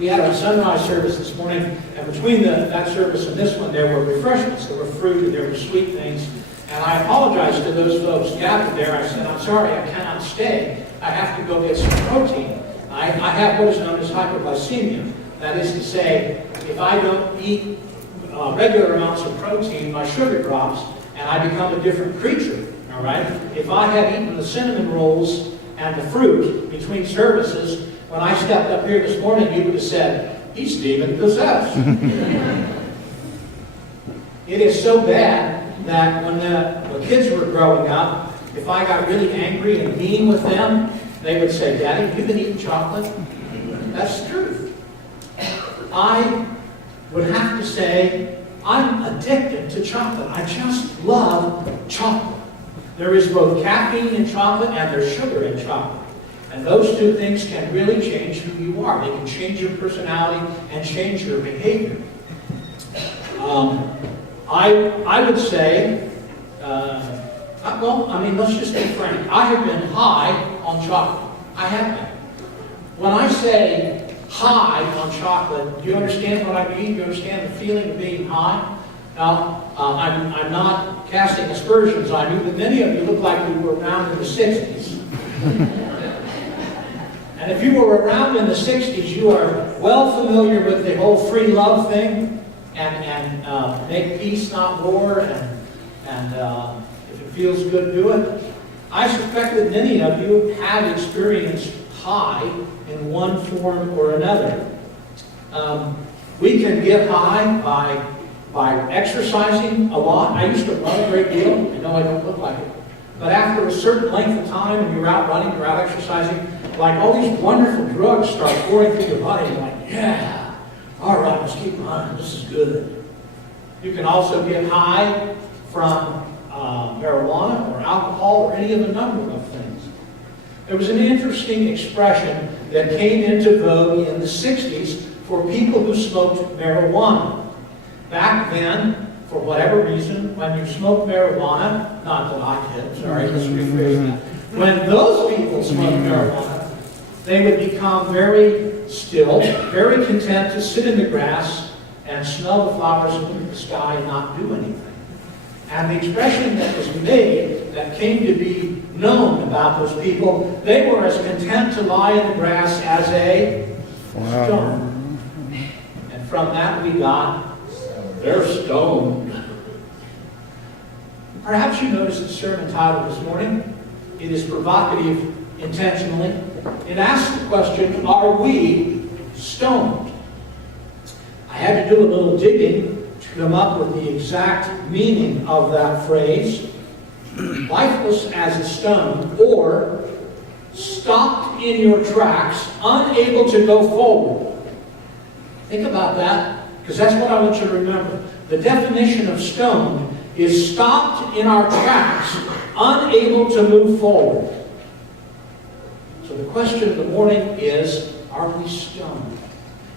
We had our sunrise service this morning, and between that service and this one, there were refreshments. There were fruit and there were sweet things. And I apologized to those folks gathered there. I said, I'm sorry, I cannot stay. I have to go get some protein. I have what is known as hyperglycemia. That is to say, if I don't eat regular amounts of protein, my sugar drops, and I become a different creature. All right? If I had eaten the cinnamon rolls and the fruit between services, when I stepped up here this morning, you would have said, he's demon possessed. It is so bad that when the kids were growing up, if I got really angry and mean with them, they would say, Daddy, you've been eating chocolate? That's the truth. I would have to say, I'm addicted to chocolate. I just love chocolate. There is both caffeine in chocolate and there's sugar in chocolate. And those two things can really change who you are. They can change your personality and change your behavior. I would say, let's just be frank. I have been high on chocolate. I have been. When I say high on chocolate, do you understand what I mean? Do you understand the feeling of being high? Now, I'm not casting aspersions on you, but many of you look like you were around in the 60s. And if you were around in the 60s, you are well familiar with the whole free love thing. And make peace, not war, and if it feels good, do it. I suspect that many of you have experienced high in one form or another. We can get high by exercising a lot. I used to run a great deal. I know I don't look like it. But after a certain length of time, when you're out running, you're out exercising, like all these wonderful drugs start pouring through your body. You're like, yeah. All right, let's keep running. This is good. You can also get high from marijuana or alcohol or any of a number of things. There was an interesting expression that came into vogue in the 60s for people who smoked marijuana. Back then, for whatever reason, when you smoked marijuana, not that I did, sorry, let's rephrase that. When those people smoked marijuana, they would become very still, very content to sit in the grass and smell the flowers and look at the sky and not do anything. And the expression that was made, that came to be known about those people, they were as content to lie in the grass as a stone. And from that we got, they're stoned. Perhaps you noticed the sermon title this morning. It is provocative intentionally. It asks the question, are we stoned? I had to do a little digging to come up with the exact meaning of that phrase. Lifeless as a stone, or stopped in your tracks, unable to go forward. Think about that, because that's what I want you to remember. The definition of stoned is stopped in our tracks, unable to move forward. So the question of the morning is, are we stoned?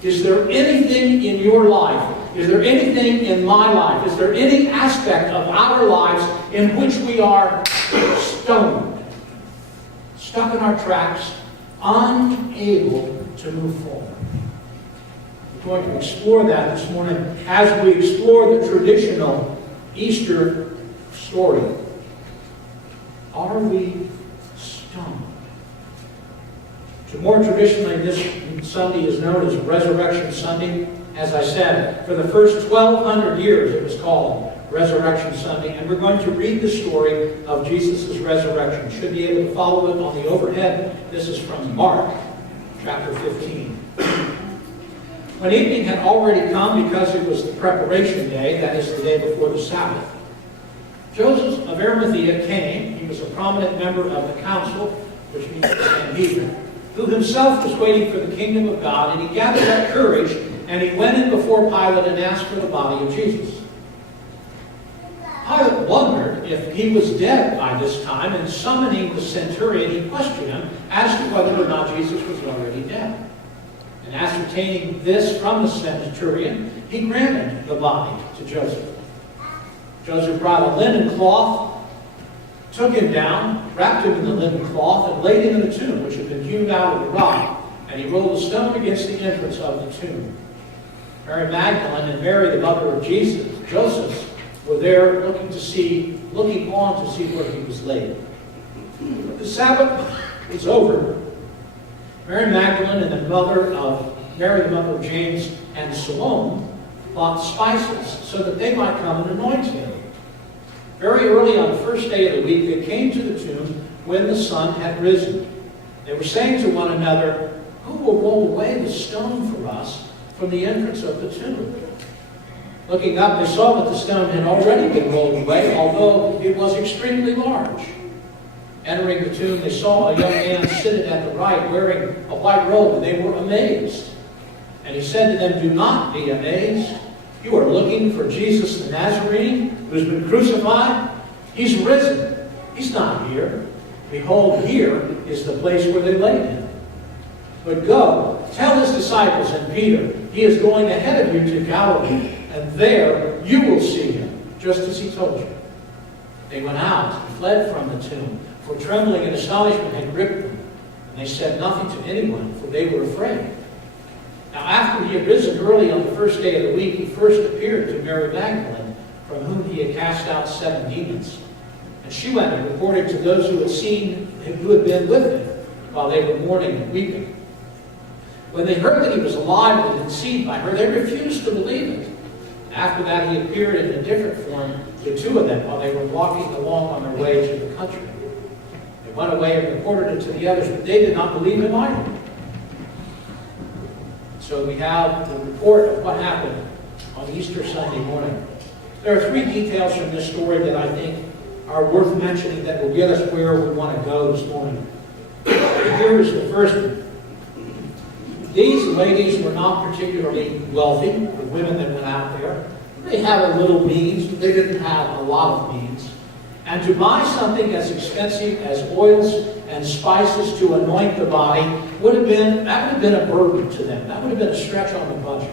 Is there anything in your life, is there anything in my life, is there any aspect of our lives in which we are stoned? Stuck in our tracks, unable to move forward. We're going to explore that this morning as we explore the traditional Easter story. Are we stoned? So more traditionally, this Sunday is known as Resurrection Sunday. As I said, for the first 1,200 years it was called Resurrection Sunday. And we're going to read the story of Jesus' resurrection. You should be able to follow it on the overhead. This is from Mark, chapter 15. When evening had already come, because it was the preparation day, that is the day before the Sabbath, Joseph of Arimathea came. He was a prominent member of the council, which means the Sanhedrin, who himself was waiting for the kingdom of God, and he gathered up courage, and he went in before Pilate and asked for the body of Jesus. Pilate wondered if he was dead by this time, and summoning the centurion, he questioned him as to whether or not Jesus was already dead. And ascertaining this from the centurion, he granted the body to Joseph. Joseph brought a linen cloth, took him down, wrapped him in the linen cloth, and laid him in a tomb which had been hewn out of the rock. and he rolled a stone against the entrance of the tomb. Mary Magdalene and Mary, the mother of Joseph, were there looking on to see where he was laid. The Sabbath was over. Mary Magdalene and Mary, the mother of James and Salome, bought spices so that they might come and anoint him. Very early on the first day of the week, they came to the tomb when the sun had risen. They were saying to one another, "Who will roll away the stone for us from the entrance of the tomb?" Looking up, they saw that the stone had already been rolled away, although it was extremely large. Entering the tomb, they saw a young man sitting at the right, wearing a white robe, and they were amazed. And he said to them, "Do not be amazed. You are looking for Jesus the Nazarene, who's been crucified. He's risen. He's not here. Behold, here is the place where they laid him. But go, tell his disciples and Peter, he is going ahead of you to Galilee, and there you will see him, just as he told you." They went out and fled from the tomb, for trembling and astonishment had gripped them. And they said nothing to anyone, for they were afraid. Now after he had risen early on the first day of the week, he first appeared to Mary Magdalene, from whom he had cast out 7 demons. And she went and reported to those who had been with him, while they were mourning and weeping. When they heard that he was alive and conceived by her, they refused to believe it. After that, he appeared in a different form to 2 of them while they were walking along on their way to the country. They went away and reported it to the others, but they did not believe him either. So we have the report of what happened on Easter Sunday morning. There are 3 details from this story that I think are worth mentioning that will get us where we want to go this morning. Here is the first one. These ladies were not particularly wealthy, the women that went out there. They had a little means, but they didn't have a lot of means. And to buy something as expensive as oils and spices to anoint the body would have been a burden to them. That would have been a stretch on the budget.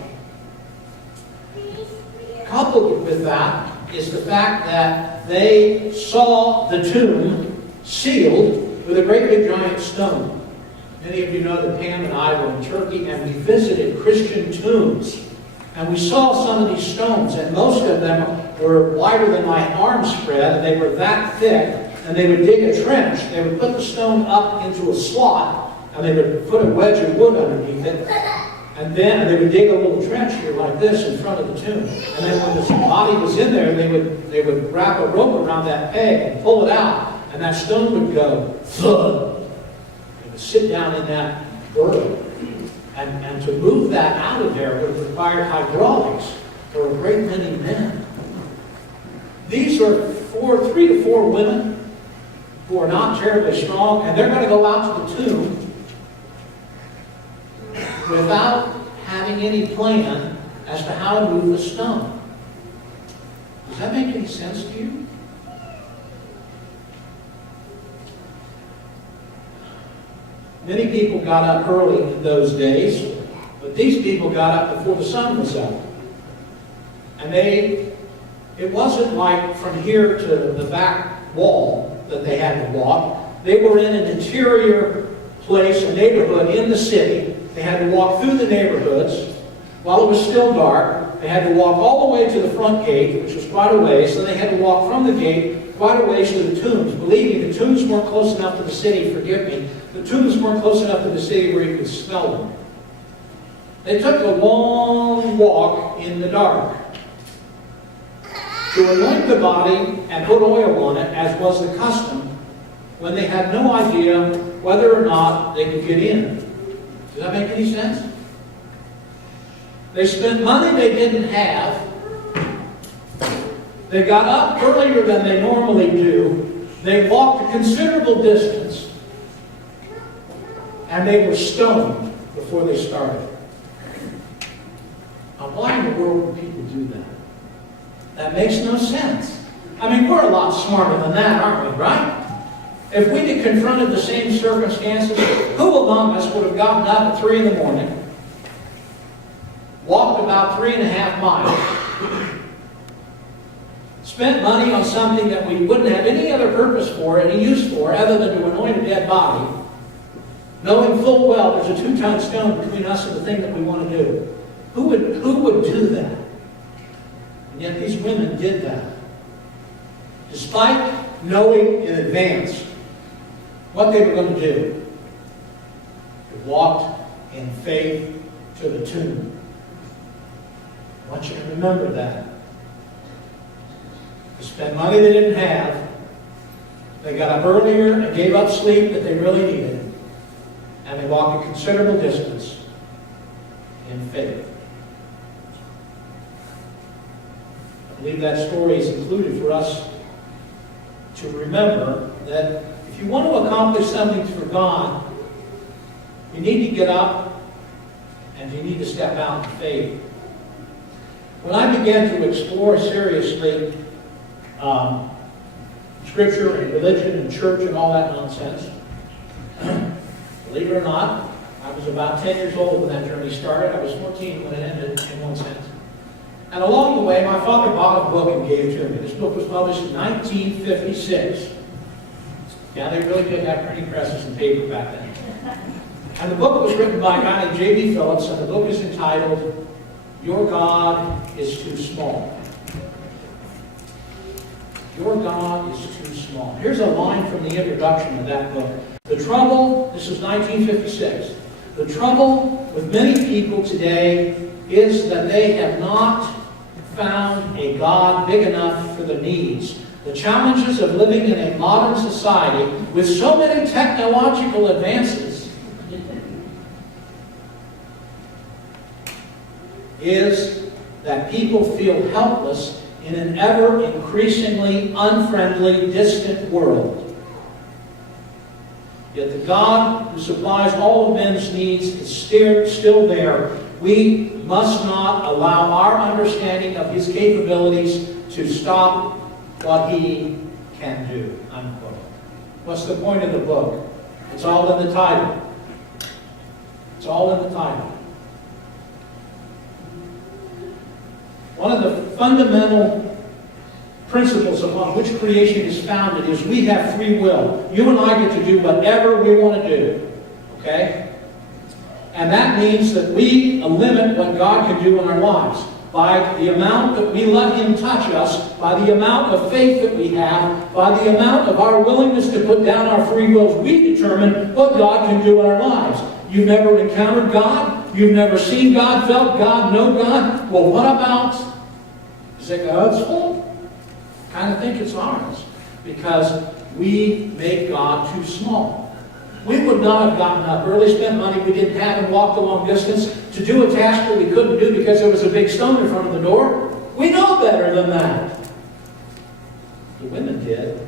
Coupled with that is the fact that they saw the tomb sealed with a great big giant stone. Many of you know that Pam and I were in Turkey and we visited Christian tombs. And we saw some of these stones, and most of them were wider than my arm spread, and they were that thick, and they would dig a trench. They would put the stone up into a slot, and they would put a wedge of wood underneath it, and then they would dig a little trench here like this in front of the tomb. And then when the body was in there, they would wrap a rope around that peg and pull it out, and that stone would go thud. It would sit down in that burrow. And to move that out of there would have required hydraulics for a great many men. These are 3 to 4 women who are not terribly strong, and they're going to go out to the tomb without having any plan as to how to move the stone. Does that make any sense to you? Many people got up early in those days, but these people got up before the sun was up. And it wasn't like from here to the back wall that they had to walk. They were in an interior place, a neighborhood in the city. They had to walk through the neighborhoods while it was still dark. They had to walk all the way to the front gate, which was quite a ways. So they had to walk from the gate quite a ways to the tombs. Believe me, the tombs weren't close enough to the city, forgive me. The tombs weren't close enough to the city where you could smell them. They took a long walk in the dark to anoint the body and put oil on it, as was the custom, when they had no idea whether or not they could get in. Does that make any sense? They spent money they didn't have. They got up earlier than they normally do. They walked a considerable distance. And they were stoned before they started. Now, why in the world would people do that? That makes no sense. I mean, we're a lot smarter than that, aren't we, right? If we had confronted the same circumstances, who among us would have gotten up at 3 in the morning, walked about 3.5 miles, spent money on something that we wouldn't have any other purpose for, any use for, other than to anoint a dead body, knowing full well there's a 2-ton stone between us and the thing that we want to do. Who would do that? And yet these women did that. Despite knowing in advance what they were going to do, they walked in faith to the tomb. I want you to remember that. They spent money they didn't have. They got up earlier and gave up sleep that they really needed. And they walked a considerable distance in faith. I believe that story is included for us to remember that if you want to accomplish something for God, you need to get up and you need to step out in faith. When I began to explore seriously Scripture and religion and church and all that nonsense, believe it or not, I was about 10 years old when that journey started. I was 14 when it ended, in one sense. And along the way, my father bought a book and gave it to me. This book was published in 1956. Yeah, they really did have printing presses and paper back then. And the book was written by a guy named J.B. Phillips, and the book is entitled, Your God is Too Small. Your God is too small. Here's a line from the introduction of that book. The trouble, this is 1956, the trouble with many people today is that they have not found a God big enough for their needs. The challenges of living in a modern society with so many technological advances is that people feel helpless in an ever-increasingly unfriendly, distant world. Yet the God who supplies all of men's needs is still there. We must not allow our understanding of His capabilities to stop what He can do. Unquote. What's the point of the book? It's all in the title. It's all in the title. One of the fundamental principles upon which creation is founded is we have free will. You and I get to do whatever we want to do. Okay? And that means that we limit what God can do in our lives by the amount that we let Him touch us, by the amount of faith that we have, by the amount of our willingness to put down our free wills. We determine what God can do in our lives. You've never encountered God. You've never seen God, felt God, know God. Well, what about, is it God's fault? I kind of think it's ours, because we make God too small. We would not have gotten up early, spent money we didn't have, and walked a long distance to do a task that we couldn't do because there was a big stone in front of the door. We know better than that. The women did.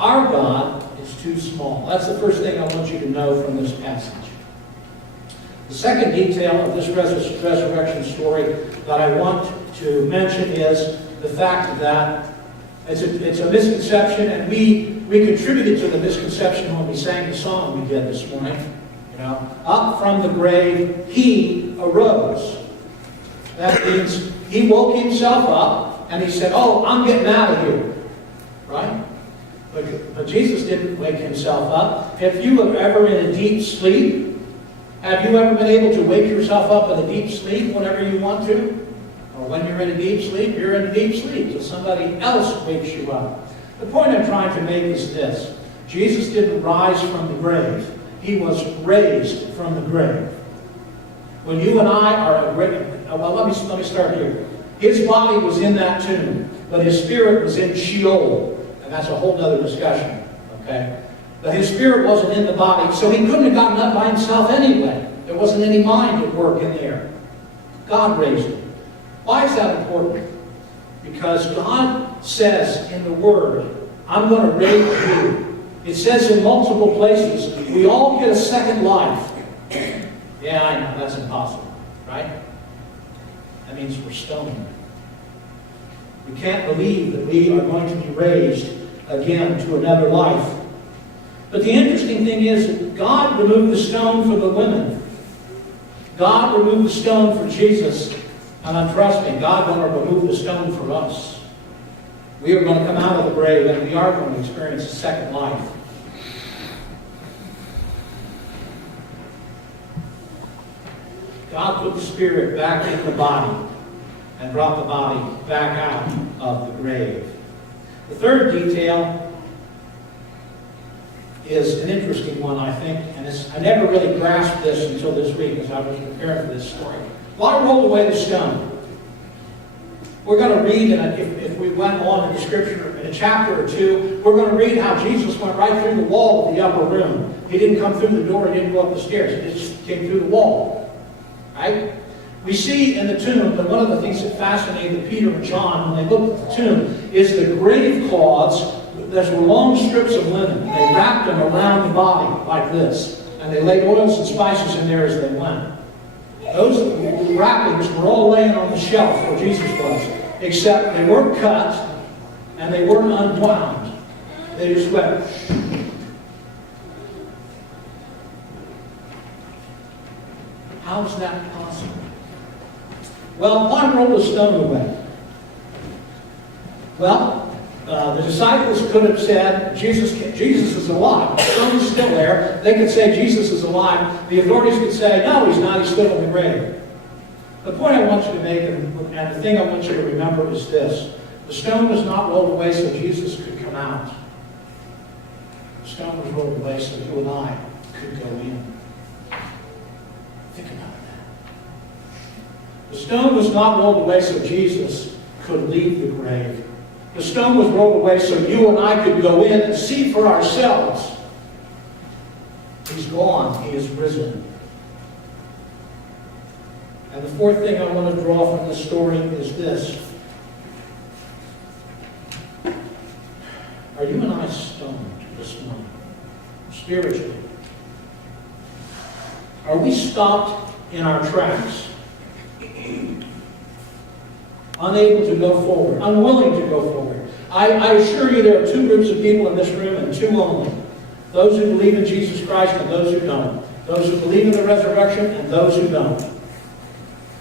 Our God is too small. That's the first thing I want you to know from this passage. The second detail of this resurrection story that I want to mention is the fact that it's a misconception, and we contributed to the misconception when we sang the song we did this morning. You know, up from the grave, He arose. That means He woke Himself up, and He said, "Oh, I'm getting out of here." Right? But Jesus didn't wake Himself up. If you are ever in a deep sleep, have you ever been able to wake yourself up in a deep sleep whenever you want to? Or when you're in a deep sleep, you're in a deep sleep till somebody else wakes you up. The point I'm trying to make is this. Jesus didn't rise from the grave. He was raised from the grave. When you and I are let me start here. His body was in that tomb, but His spirit was in Sheol. And that's a whole other discussion. Okay? But His spirit wasn't in the body, so He couldn't have gotten up by Himself anyway. There wasn't any mind at work in there. God raised Him. Why is that important? Because God says in the Word, I'm going to raise you. It says in multiple places, we all get a second life. Yeah, I know, that's impossible, right? That means we're stoned. We can't believe that we are going to be raised again to another life. But the interesting thing is that God removed the stone for the women. God removed the stone for Jesus. And trust me, God will remove the stone for us. We are going to come out of the grave, and we are going to experience a second life. God put the spirit back in the body and brought the body back out of the grave. The third detail is an interesting one, I think, and I never really grasped this until this week as I was preparing for this story. Why roll away the stone? We're going to read, if we went on in the scripture in a chapter or two, we're going to read how Jesus went right through the wall of the upper room. He didn't come through the door, he didn't go up the stairs, he just came through the wall. Right? We see in the tomb that one of the things that fascinated Peter and John when they looked at the tomb is the grave cloths. Those were long strips of linen. They wrapped them around the body like this. And they laid oils and spices in there as they went. Those wrappings were all laying on the shelf where Jesus was. Except they weren't cut and they weren't unwound. They just went. How is that possible? Well, why roll the stone away? Well, the disciples could have said, Jesus is alive. The stone is still there. They could say, Jesus is alive. The authorities could say, no, he's not. He's still in the grave. The point I want you to make, and the thing I want you to remember is this. The stone was not rolled away so Jesus could come out. The stone was rolled away so you and I could go in. Think about that. The stone was not rolled away so Jesus could leave the grave. The stone was rolled away so you and I could go in and see for ourselves. He's gone. He is risen. And the fourth thing I want to draw from this story is this. Are you and I stoned this morning? Spiritually? Are we stopped in our tracks? Unable to go forward, unwilling to go forward. I assure you there are two groups of people in this room and two only. Those who believe in Jesus Christ and those who don't. Those who believe in the resurrection and those who don't.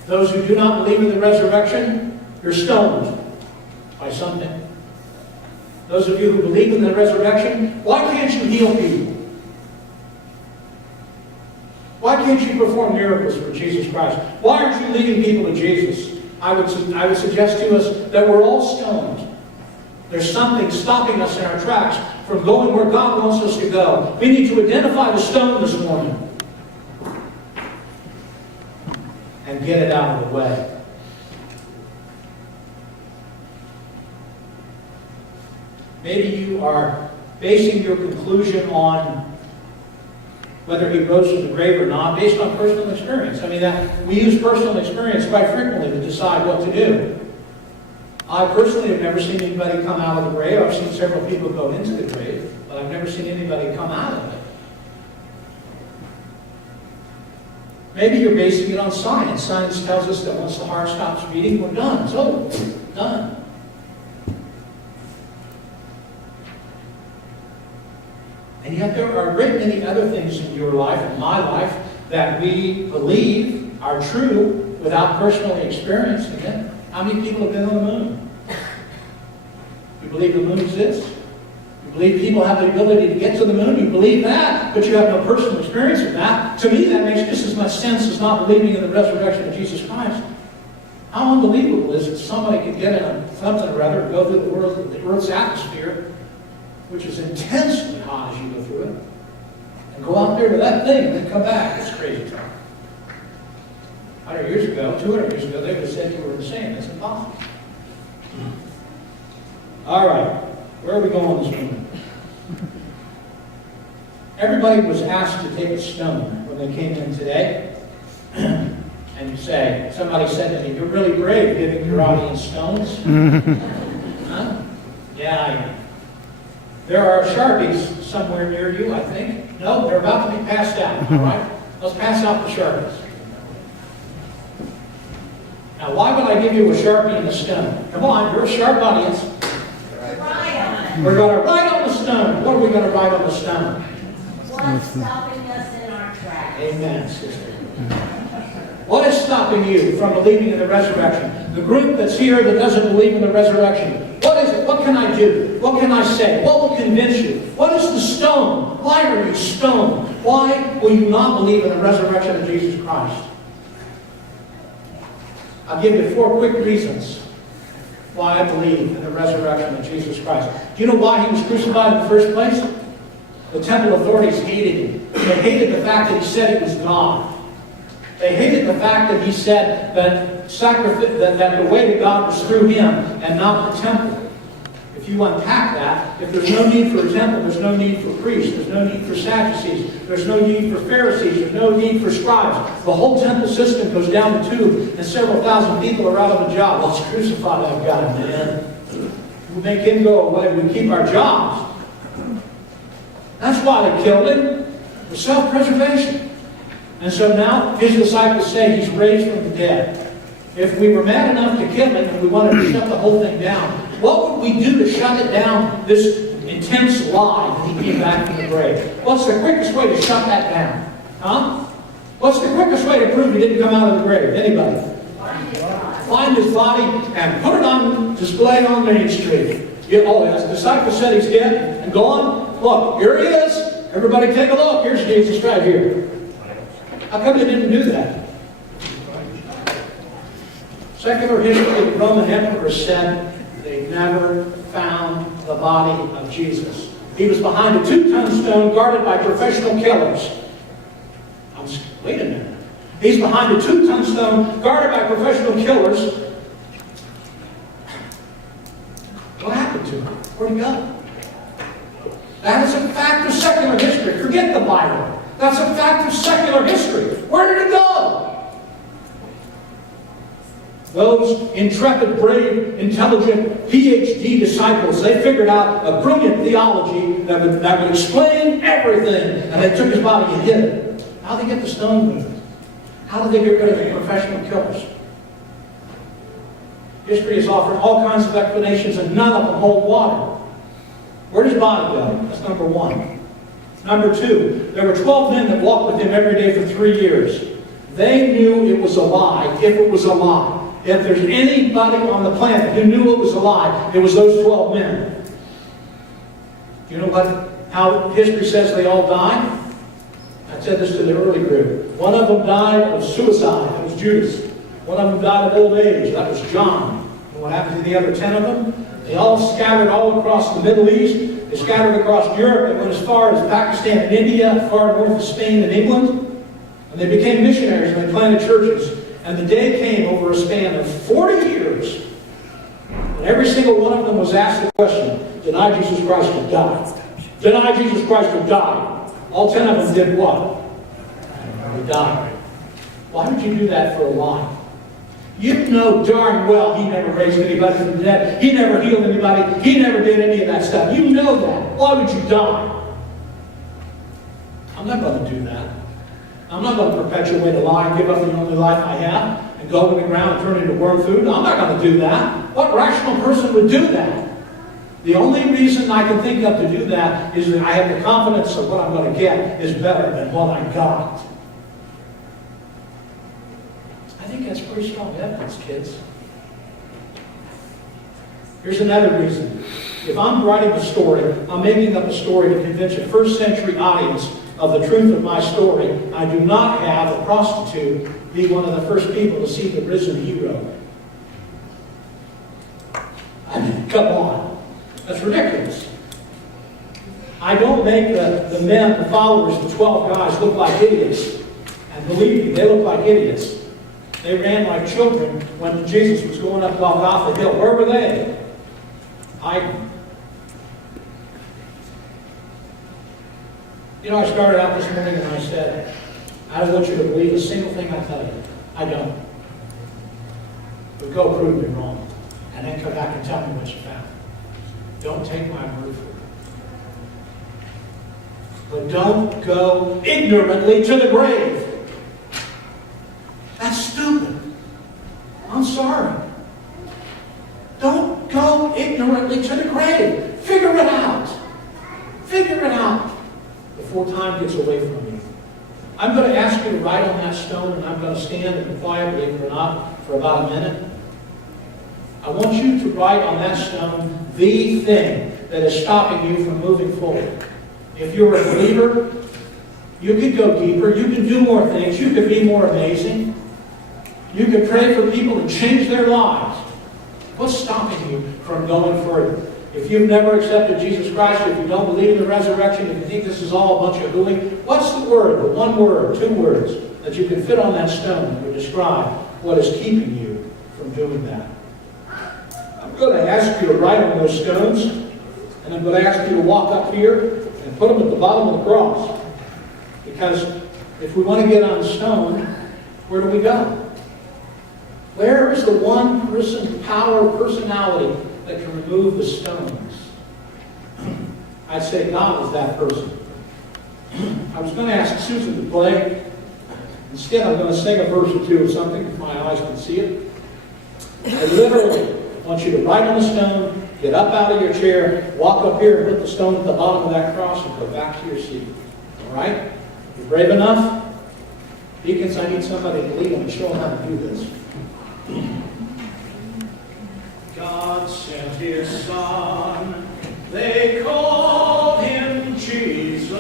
Those who do not believe in the resurrection, you're stoned by something. Those of you who believe in the resurrection, why can't you heal people? Why can't you perform miracles for Jesus Christ? Why aren't you leading people to Jesus? I would suggest to us that we're all stoned. There's something stopping us in our tracks from going where God wants us to go. We need to identify the stone this morning and get it out of the way. Maybe you are basing your conclusion on whether he rose from the grave or not, based on personal experience. I mean, we use personal experience quite frequently to decide what to do. I personally have never seen anybody come out of the grave. I've seen several people go into the grave, but I've never seen anybody come out of it. Maybe you're basing it on science. Science tells us that once the heart stops beating, we're done. It's over. Done. And yet there are a great many other things in your life and my life that we believe are true without personally experiencing it. How many people have been on the moon? You believe the moon exists? You believe people have the ability to get to the moon? You believe that, but you have no personal experience of that. To me, that makes just as much sense as not believing in the resurrection of Jesus Christ. How unbelievable is it that somebody could get in something or other and go through the Earth's atmosphere, which is intensely hot as you go through it, and go out there to that thing and then come back. It's crazy talk. 100 years ago, 200 years ago, they would have said you were insane. That's impossible. All right. Where are we going this morning? Everybody was asked to take a stone when they came in today. And you say, somebody said to me, you're really brave giving your audience stones. Huh? Yeah, I am. There are Sharpies somewhere near you, I think. No, they're about to be passed out, all right? Let's pass out the Sharpies. Now, why would I give you a Sharpie and a stone? Come on, you're a sharp audience. We're going to write on the stone. What are we going to write on the stone? What's stopping us in our tracks? Amen, sister. What is stopping you from believing in the resurrection? The group that's here that doesn't believe in the resurrection. What is it? What can I do? What can I say? What will convince you? What is the stone? Why are you stoned? Why will you not believe in the resurrection of Jesus Christ? I'll give you 4 quick reasons why I believe in the resurrection of Jesus Christ. Do you know why he was crucified in the first place? The temple authorities hated him. They hated the fact that he said he was God. They hated the fact that he said that the way to God was through him and not the temple. If you unpack that, if there's no need for a temple, there's no need for priests, there's no need for Sadducees, there's no need for Pharisees, there's no need for scribes. The whole temple system goes down the tube, and several thousand people are out of a job. Let's crucify that guy, man. We make him go away. We keep our jobs. That's why they killed him. For self-preservation. And so now his disciples say he's raised from the dead. If we were mad enough to kill him and we wanted to shut the whole thing down, what would we do to shut it down, this intense lie that he came back from the grave? What's the quickest way to shut that down? Huh? What's the quickest way to prove he didn't come out of the grave? Anybody? Find his body and put it on display on Main Street. His disciples said he's dead and gone. Look, here he is. Everybody take a look. Here's Jesus right here. How come they didn't do that? Secular history, the Roman emperors said they never found the body of Jesus. He was behind a 2-ton stone guarded by professional killers. Wait a minute. He's behind a 2-ton stone guarded by professional killers. What happened to him? Where'd he go? That is a fact of secular history. Forget the Bible. That's a fact of secular history. Where did it go? Those intrepid, brave, intelligent, PhD disciples, they figured out a brilliant theology that would explain everything. And they took his body and hid it. How did they get the stone moved? How did they get rid of the professional killers? History has offered all kinds of explanations, and none of them hold water. Where does his body go? That's number 1. Number 2, there were 12 men that walked with him every day for 3 years. They knew it was a lie, if it was a lie. If there's anybody on the planet who knew it was a lie, it was those 12 men. Do you know how history says they all died? I said this to the early group. One of them died of suicide. That was Judas. One of them died of old age. That was John. And what happened to the other 10 of them? They all scattered all across the Middle East. They scattered across Europe. They went as far as Pakistan and India, far north of Spain and England. And they became missionaries and they planted churches. And the day came over a span of 40 years. And every single one of them was asked the question, deny Jesus Christ or die? Deny Jesus Christ or die? All 10 of them did what? They died. Why would you do that for a lie? You know darn well he never raised anybody from the dead. He never healed anybody. He never did any of that stuff. You know that. Why would you die? I'm not going to do that. I'm not going to perpetuate a lie and give up the only life I have and go in the ground and turn into worm food. I'm not going to do that. What rational person would do that? The only reason I can think of to do that is that I have the confidence that what I'm going to get is better than what I got. I think that's pretty strong evidence, kids. Here's another reason. If I'm writing a story, I'm making up a story to convince a first-century audience of the truth of my story. I do not have a prostitute be one of the first people to see the risen hero. I mean, come on. That's ridiculous. I don't make the men, the followers, the 12 guys look like idiots. And believe me, they look like idiots. They ran like children when Jesus was going up Golgotha Hill. Where were they? Hiding. You know, I started out this morning and I said, I don't want you to believe a single thing I tell you. I don't. But go prove me wrong. And then come back and tell me what you found. Don't take my word for it. But don't go ignorantly to the grave. That's stupid. I'm sorry. Don't go ignorantly to the grave. Figure it out. Figure it out before time gets away from you. I'm going to ask you to write on that stone, and I'm going to stand and be quiet, believe it or not, for about a minute. I want you to write on that stone the thing that is stopping you from moving forward. If you're a believer, you could go deeper. You can do more things. You could be more amazing. You can pray for people and change their lives. What's stopping you from going further? If you've never accepted Jesus Christ, if you don't believe in the resurrection, if you think this is all a bunch of hooey, what's the word, the one word, two words, that you can fit on that stone that would describe what is keeping you from doing that? I'm going to ask you to write on those stones, and I'm going to ask you to walk up here and put them at the bottom of the cross. Because if we want to get on stone, where do we go? Where is the one person, power, personality that can remove the stones? I'd say God is that person. I was going to ask Susan to play. Instead, I'm going to sing a verse or two of something if my eyes can see it. I literally want you to write on the stone, get up out of your chair, walk up here and put the stone at the bottom of that cross and go back to your seat. All right? You brave enough? Deacons, I need somebody to lead them and show them how to do this. God sent his Son. They called him Jesus.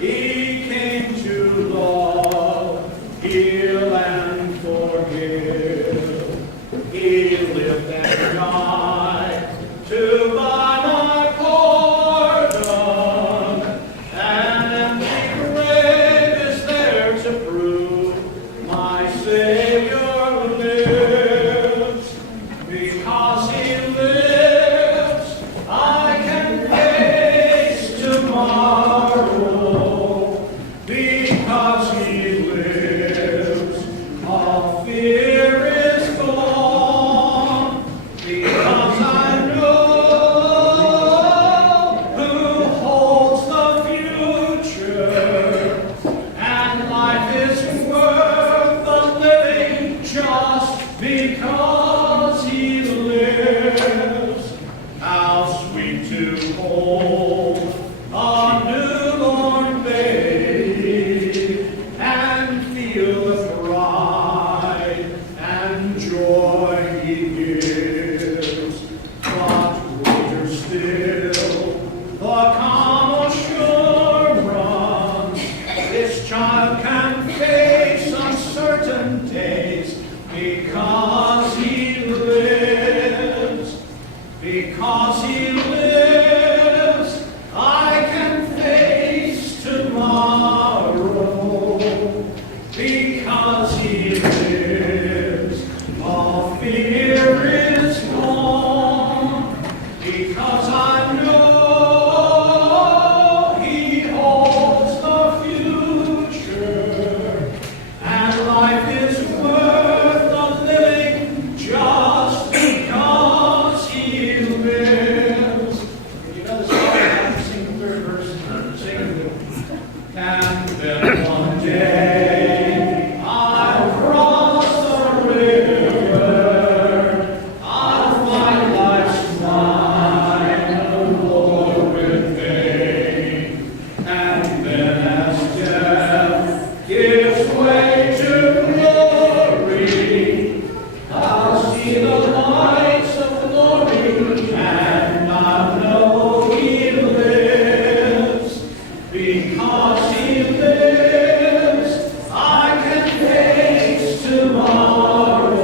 He came to love, heal, and forgive. He lived and died to buy my pardon. An empty grave is there to prove my Savior lives. Because he lives, I can face tomorrow. Because he lives, all fear is gone. Because I know who holds the future, and life is worth the living just because he lives. How sweet to hold a newborn baby and feel the pride and joy he gives. But greater still, the calm assurance this child can face uncertain days because he lives. Because he lives, I can face tomorrow. Because he lives, all fear is gone. Because I know he holds the future, and life is worth the living just because he lives. You know the song, I have to sing the third verse. Sing it. And then one day I'll cross the river. I'll find life's mine, the Lord with pain. And then as death gives way to glory, I'll see the lights of glory, and I'll know he lives. Because he lives, I can face tomorrow.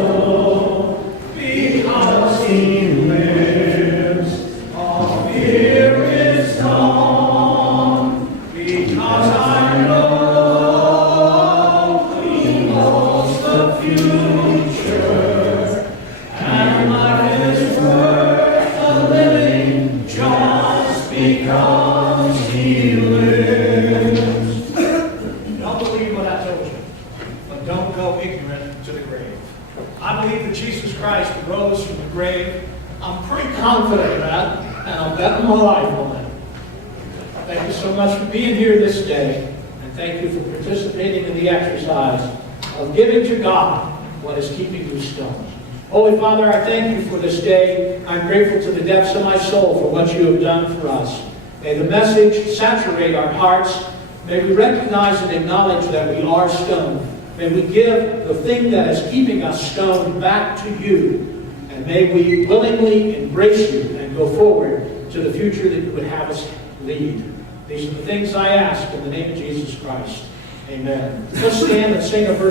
Because he lives, all fear is gone. Because I know he holds the future, and life is worth the living just because he lives. Don't believe what I told you, but don't go ignorant to the grave. I believe that Jesus Christ rose from the grave. I'm pretty confident of that, and I'll bet my life on that. Thank you so much for being here this day, and thank you for participating in the exercise of giving to God what is keeping you stoned. Holy Father, I thank you for this day. I'm grateful to the depths of my soul for what you have done for us. May the message saturate our hearts. May we recognize and acknowledge that we are stoned. May we give the thing that is keeping us stoned back to you. And may we willingly embrace you and go forward to the future that you would have us lead. These are the things I ask in the name of Jesus Christ. Amen. Let's stand and sing a verse.